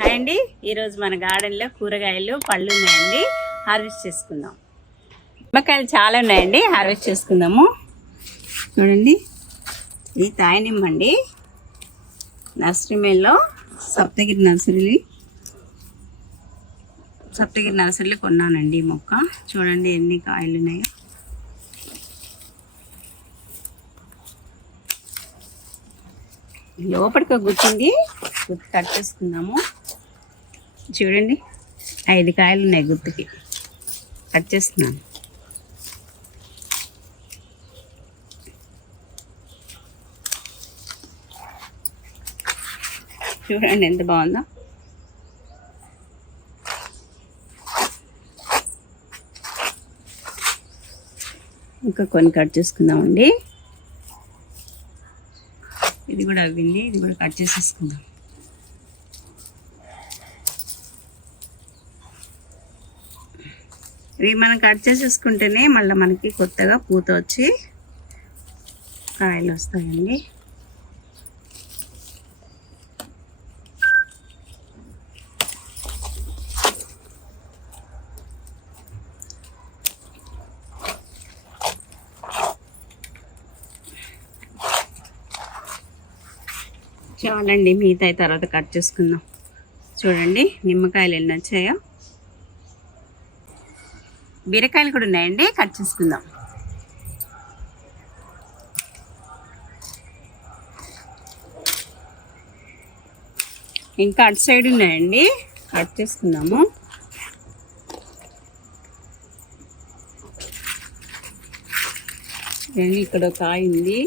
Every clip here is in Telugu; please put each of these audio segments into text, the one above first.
హాయ్ అండి. ఈరోజు మన గార్డెన్లో కూరగాయలు పళ్ళు ఉన్నాయండి. హార్వెస్ట్ చేసుకుందాం. నిమ్మకాయలు చాలా ఉన్నాయండి. హార్వెస్ట్ చేసుకుందాము. చూడండి. ఇది తాయనిమ్మండి నర్సరీ మేల్లో సప్తగిరి నర్సరీ సప్తగిరి నర్సరీలో కొన్నానండి మొక్క. చూడండి ఎన్ని కాయలు ఉన్నాయో. లోపలికి ఒక గుచ్చింది కట్ చేసుకుందాము. చూడండి. ఐదు కాయలు ఉన్నాయి గుత్తుకి. కట్ చేస్తున్నాను. చూడండి ఎంత బాగుందో. ఇంకా కొన్ని కట్ చేసుకుందామండి. ఇది కూడా అవ్వింది ఇది కూడా కట్ చేసేసుకుందాం. ఇవి మనం కట్ చేసేసుకుంటేనే మళ్ళీ మనకి కొత్తగా పూత వచ్చి కాయలు వస్తాయండి. చాలండి మిగతా తర్వాత కట్ చేసుకుందాం. చూడండి నిమ్మకాయలు ఎన్ని వచ్చాయో. బీరకాయలు కూడా ఉన్నాయండి. కట్ చేసుకుందాం. ఇంకా అటు సైడ్ ఉన్నాయండి. కట్ చేసుకుందాము. ఇక్కడ ఒక కాయ ఉంది.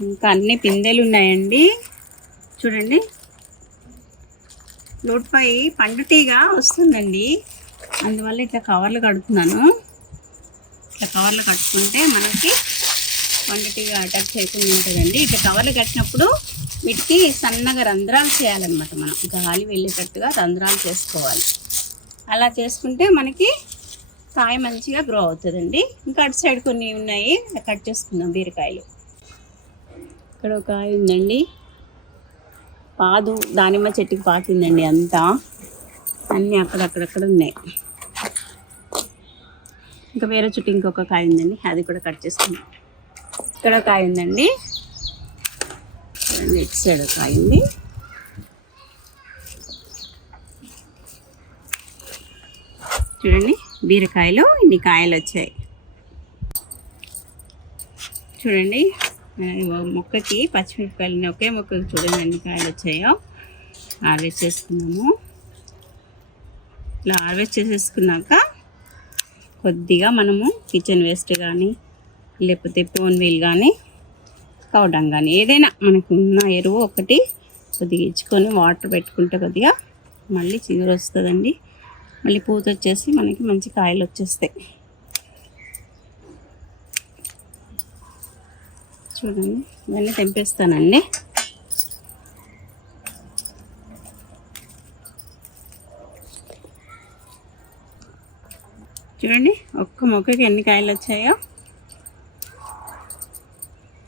ఇంకా అన్ని పిందెలు ఉన్నాయండి. చూడండి. లోటుపై పండుటీగా వస్తుందండి. అందువల్ల ఇట్లా కవర్లు కడుతున్నాను. ఇట్లా కవర్లు కట్టుకుంటే మనకి పండుటీగా అటాక్ చేయకుండా ఉంటుందండి. ఇట్లా కవర్లు కట్టినప్పుడు వీటికి సన్నగా రంధ్రాలు చేయాలన్నమాట మనం. గాలి వెళ్ళేటట్టుగా రంధ్రాలు చేసుకోవాలి. అలా చేసుకుంటే మనకి కాయ మంచిగా గ్రో అవుతుందండి. ఇంకా అటు సైడ్ కొన్ని ఉన్నాయి. కట్ చేసుకుందాం బీరకాయలు. ఇక్కడ ఒక కాయ ఉందండి. పాదు దానిమ్మ చెట్టుకి పాకిందండి అంతా. అన్నీ అక్కడక్కడక్కడ ఉన్నాయి. ఇంకా వేరే చుట్టూ ఇంకొక కాయ ఉందండి. అది కూడా కట్ చేసుకుందాం ఇక్కడ ఒక కాయ ఉందండి. చూడండి ఇటు సైడ్ ఒక కాయ ఉంది. చూడండి బీరకాయలు ఇన్ని కాయలు వచ్చాయి. చూడండి. మొక్కకి పచ్చిమిరపకాయలు ఒకే మొక్కకి చూడండి ఎన్ని కాయలు వచ్చాయో. హార్వెస్ట్ చేసుకున్నాము. ఇలా హార్వెస్ట్ చేసేసుకున్నాక కొద్దిగా మనము కిచెన్ వేస్ట్ కానీ లేకపోతే పోన్ వీల్ కానీ కవడం కానీ ఏదైనా మనకు ఉన్న ఎరువు ఒకటి కొద్దిగా ఇచ్చుకొని వాటర్ పెట్టుకుంటే కొద్దిగా మళ్ళీ చిగురు వస్తుందండి. మళ్ళీ పూత వచ్చేసి మనకి మంచి కాయలు వచ్చేస్తాయి. చూడండి ఇవన్నీ తెంపేస్తానండి. చూడండి ఒక్క మొక్కకి ఎన్ని కాయలు వచ్చాయో.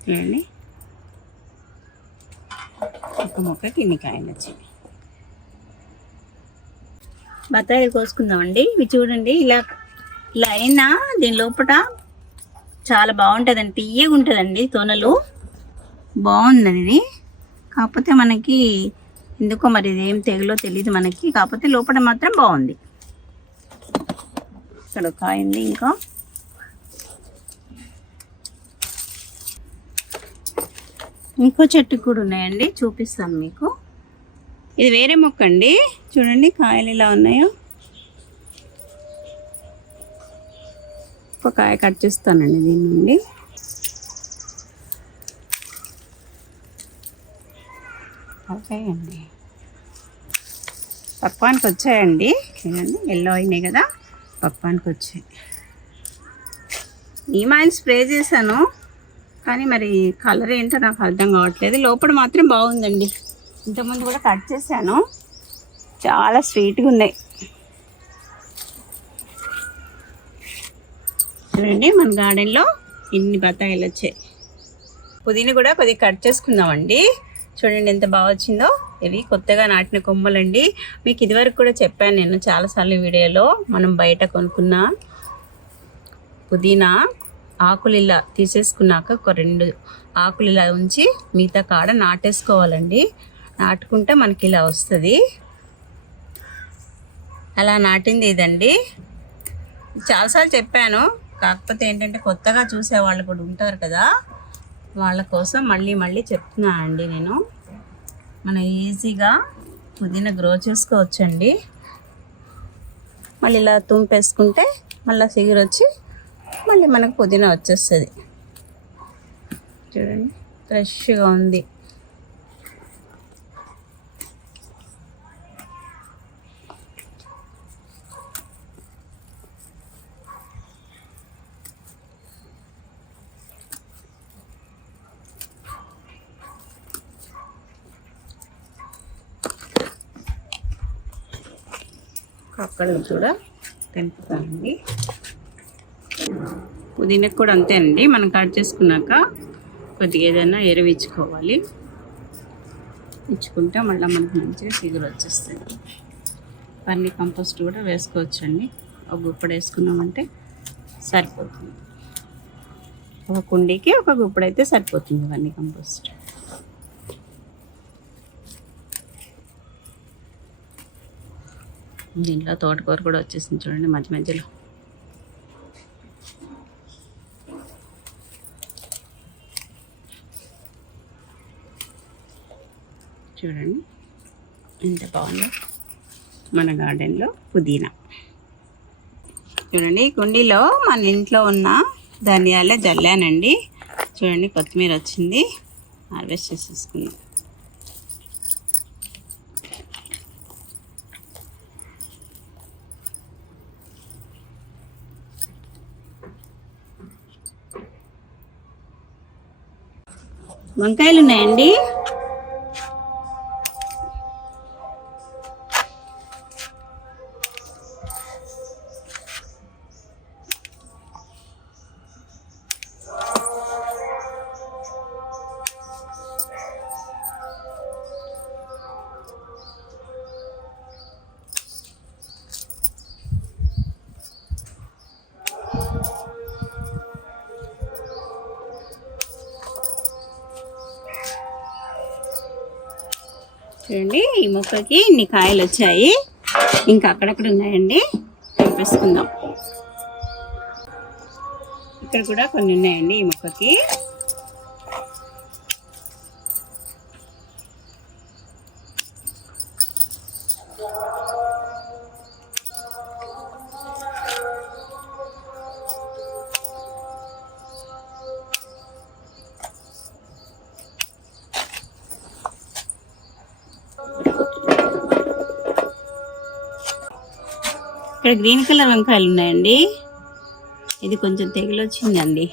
చూడండి ఒక్క మొక్కకి ఎన్ని కాయలు వచ్చాయి. బత్తాయిలు కోసుకుందామండి. ఇవి చూడండి ఇలా ఇలా అయినా దీని లోపల చాలా బాగుంటుందండి. తీయగా ఉంటుందండి తొనలు. బాగుందండి ఇది. కాకపోతే మనకి ఎందుకో మరి ఇది ఏం తెగలో తెలియదు మనకి. కాకపోతే లోపల మాత్రం బాగుంది. ఇక్కడ కాయింది కాయ ఉంది ఇంకా. ఇంకో చెట్టు కూడా ఉన్నాయండి. చూపిస్తాను మీకు. ఇది వేరే మొక్క అండి చూడండి కాయలు ఇలా ఉన్నాయో. మిరపకాయ కట్ చేస్తానండి దీని నుండి. ఓకేండి పప్పానికి వచ్చాయండి. చూడండి ఎల్లో అయినాయి కదా. పప్పానికి వచ్చాయి. నీమ్ ఆయిల్ స్ప్రే చేశాను. కానీ మరి కలర్ ఏంటో నాకు అర్థం కావట్లేదు. లోపల మాత్రం బాగుందండి. ఇంతకుముందు కూడా కట్ చేశాను. చాలా స్వీట్గా ఉన్నాయి. చూడండి మన గార్డెన్లో ఇన్ని బత్తాయిలు వచ్చాయి. పుదీనా కూడా కొద్దిగా కట్ చేసుకుందామండి. చూడండి ఎంత బాగా వచ్చిందో. ఇవి కొత్తగా నాటిన కొమ్మలండి. మీకు ఇదివరకు కూడా చెప్పాను నేను చాలాసార్లు వీడియోలో. మనం బయట కొనుక్కున్న పుదీనా ఆకులు ఇలా తీసేసుకున్నాక ఒక రెండు ఆకులు ఇలా ఉంచి మిగతా కాడ నాటేసుకోవాలండి. నాటుకుంటే మనకి ఇలా వస్తుంది. అలా నాటింది ఇదండి. చాలాసార్లు చెప్పాను కాకపోతే ఏంటంటే కొత్తగా చూసే వాళ్ళు కూడా ఉంటారు కదా వాళ్ళ కోసం మళ్ళీ మళ్ళీ చెప్తున్నానండి నేను. మనం ఈజీగా పుదీనా గ్రో చేసుకోవచ్చండి. మళ్ళీ ఇలా తుంపేసుకుంటే మళ్ళీ సిగురు వచ్చి మళ్ళీ మనకు పుదీనా వచ్చేస్తుంది. చూడండి ఫ్రెష్గా ఉంది. అక్కడ కూడా తెంపుతానండి. పుదీనాకు కూడా అంతే అండి. మనం కట్ చేసుకున్నాక కొద్దిగా ఏదైనా ఎరువిచ్చుకోవాలి. ఇచ్చుకుంటే మళ్ళీ మనకు మంచిగా చిగురు వచ్చేస్తుంది. పన్నీ కంపోస్ట్ కూడా వేసుకోవచ్చండి. ఒక గుప్పడు వేసుకున్నామంటే సరిపోతుంది. ఒక కుండీకి ఒక గుప్పడు అయితే సరిపోతుంది పన్నీ కంపోస్ట్. దీంట్లో తోటకూర కూడా వచ్చేసింది చూడండి మధ్య మధ్యలో. చూడండి ఎంత బాగుందో మన గార్డెన్లో పుదీనా. చూడండి కుండీలో మన ఇంట్లో ఉన్న ధనియాలే జల్లానండి. చూడండి కొత్తిమీర వచ్చింది. హార్వెస్ట్ చేసేసుకుందాం. వంకాయలు ఉన్నాయండి చూడండి ఈ మొక్కకి ఇన్ని కాయలు వచ్చాయి. ఇంకా అక్కడక్కడ ఉన్నాయండి. తెంపేసుకుందాం ఇక్కడ కూడా కొన్ని ఉన్నాయండి ఈ మొక్కకి. ఇక్కడ గ్రీన్ కలర్ వంకాయలు ఉన్నాయండి. ఇది కొంచెం తెగులు వచ్చిందండి.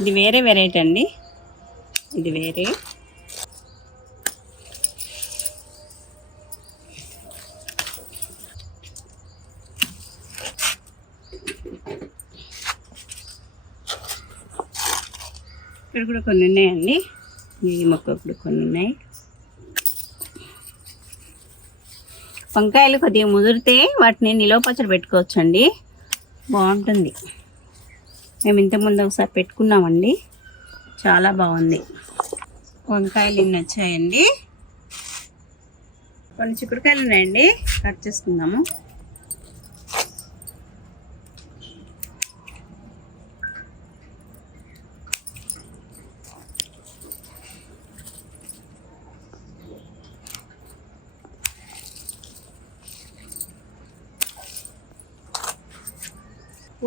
ఇది వేరే వెరైటీ అండి. ఇది వేరే. ఇక్కడ కూడా కొన్ని ఉన్నాయండి. ఈ మొక్క కూడా కొన్ని ఉన్నాయి. వంకాయలు కొద్దిగా ముదిరితే వాటిని నిలవ పచ్చడి పెట్టుకోవచ్చండి. బాగుంటుంది. మేము ఇంతకుముందు ఒకసారి పెట్టుకున్నామండి. చాలా బాగుంది. వంకాయలు ఇన్ని వచ్చాయండి. కొన్ని చిక్కుడుకాయలు ఉన్నాయండి. కట్ చేసుకుందాము.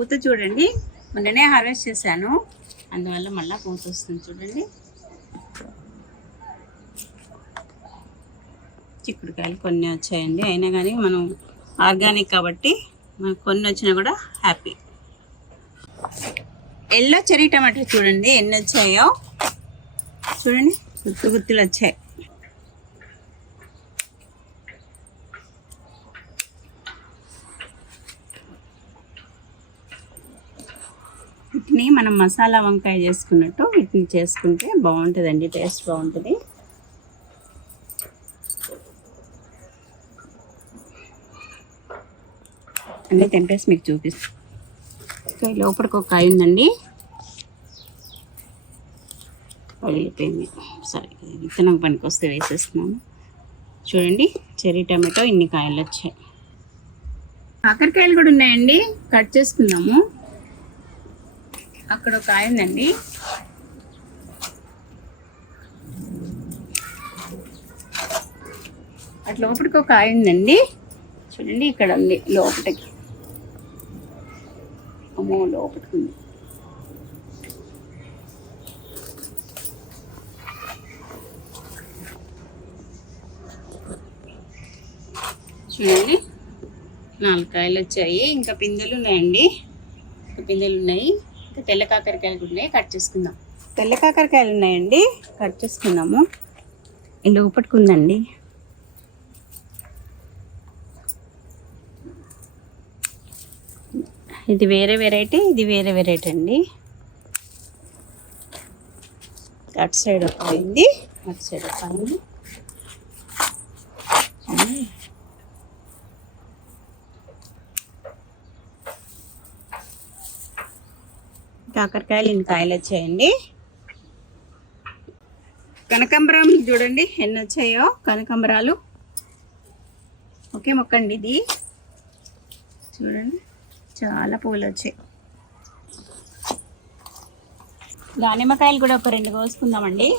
పూత చూడండి. మొన్ననే హార్వెస్ట్ చేశాను. అందువల్ల మళ్ళీ పూత వస్తుంది చూడండి. చిక్కుడుకాయలు కొన్ని వచ్చాయండి. అయినా కానీ మనం ఆర్గానిక్ కాబట్టి మనకు కొన్ని వచ్చినా కూడా హ్యాపీ. ఎల్లో చెరీ టమాటో చూడండి. ఎన్ని వచ్చాయో. చూడండి. గుత్తు గుత్తులు వచ్చాయి. వీటిని మనం మసాలా వంకాయ చేసుకున్నట్టు వీటిని చేసుకుంటే బాగుంటుందండి టేస్ట్ బాగుంటుంది. అన్నీ తెంపేసి మీకు చూపిస్తాను లోపలికి ఒక కాయ ఉందండి. పగిలిపోయింది సరే విత్తనం పనికి వస్తే వేసేస్తున్నాను. చూడండి చెర్రీ టమాటో ఇన్ని కాయలు వచ్చాయి. కాకరకాయలు కూడా ఉన్నాయండి. కట్ చేసుకుందాము. అక్కడ ఒక కాయ ఉందండి అటు లోపలికి ఒక కాయ ఉందండి చూడండి ఇక్కడ ఉంది లోపలికి అమ్మో లోపలికి ఉంది. చూడండి. నాలుగు కాయలు వచ్చాయి. ఇంకా పిందెలు ఉన్నాయండి. ఇంకా పిందెలు ఉన్నాయి. తెల్ల కాకరకాయలు కూడా ఉన్నాయి. కట్ చేసుకుందాం. తెల్ల కాకరకాయలు ఉన్నాయండి. కట్ చేసుకుందాము. ఇలా ఊపట్టుకుందండి ఇది వేరే వెరైటీ ఇది వేరే వెరైటీ అండి. అటు సైడ్ ఒక అయింది అటు సైడ్ ఒక కాకరకాయలు ఇన్ని కాయలు వచ్చాయండి. కనకాంబరం చూడండి ఎన్ని వచ్చాయో కనకాంబరాలు. ఒకే మొక్కండి ఇది. చూడండి చాలా పూలు వచ్చాయి. దానిమ్మకాయలు కూడా ఒక రెండు కోసుకుందామండి.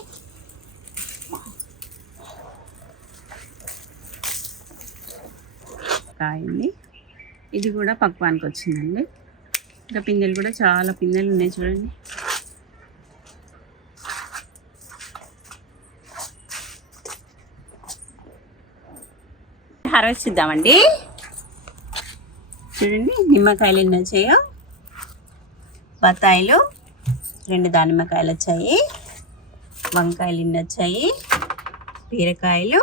కాయండి. ఇది కూడా పక్వానికి వచ్చిందండి. ఇంకా పిందెలు కూడా చాలా పిందెలు ఉన్నాయి చూడండి. హార్వెస్ట్ ఇద్దామండి చూడండి నిమ్మకాయలు ఎన్ని వచ్చాయో. బత్తాయిలు రెండు దానిమ్మకాయలు వచ్చాయి. వంకాయలు ఎన్ని వచ్చాయి. బీరకాయలు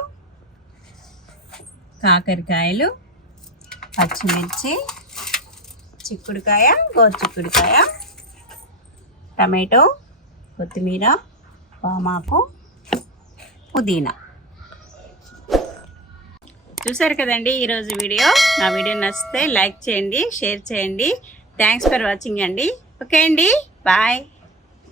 కాకరకాయలు పచ్చిమిర్చి చిక్కుడుకాయ గోరు చిక్కుడుకాయ టమాటో కొత్తిమీర పామాకు పుదీనా. చూసారు కదండి ఈరోజు వీడియో? నా వీడియో నచ్చితే లైక్ చేయండి షేర్ చేయండి. థ్యాంక్స్ ఫర్ వాచింగ్ అండి. ఓకే అండి. బాయ్